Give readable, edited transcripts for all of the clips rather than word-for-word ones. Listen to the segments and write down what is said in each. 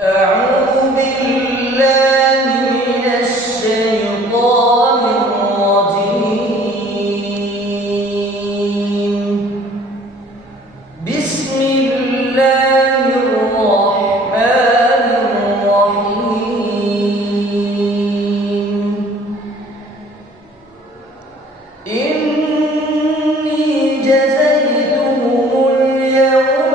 أعوذ بالله من الشيطان الرجيم. بسم الله الرحمن الرحيم. إني جزيتهم اليوم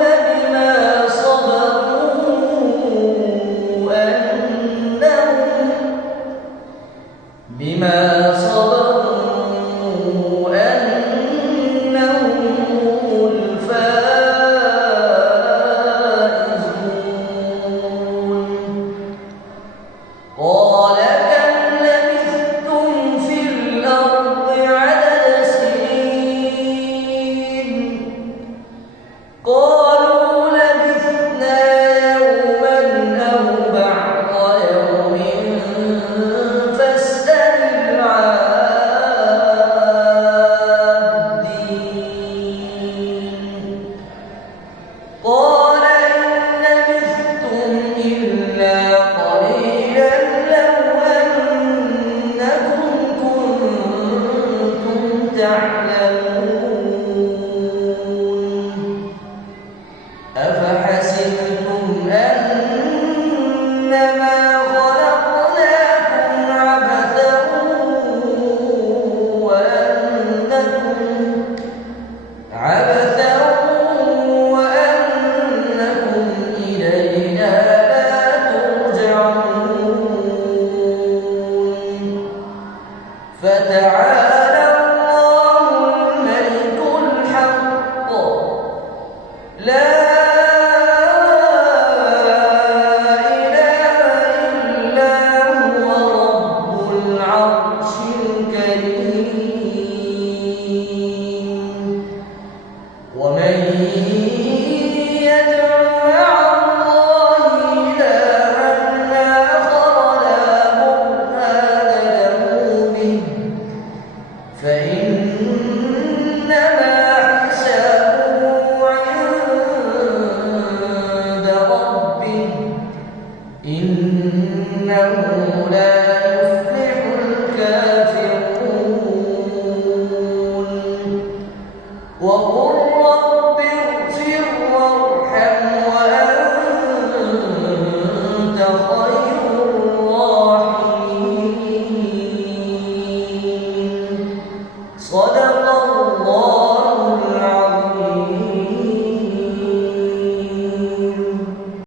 بما صبروا أنهم هم الفائزون. قال كم لبثتم في الأرض عدد سنين؟ قالوا لبثنا يوما أو بعض يوم قال إن لبثتم إلا قليلا لو أنكم كنتم تعلمون. أفحسبتم أنما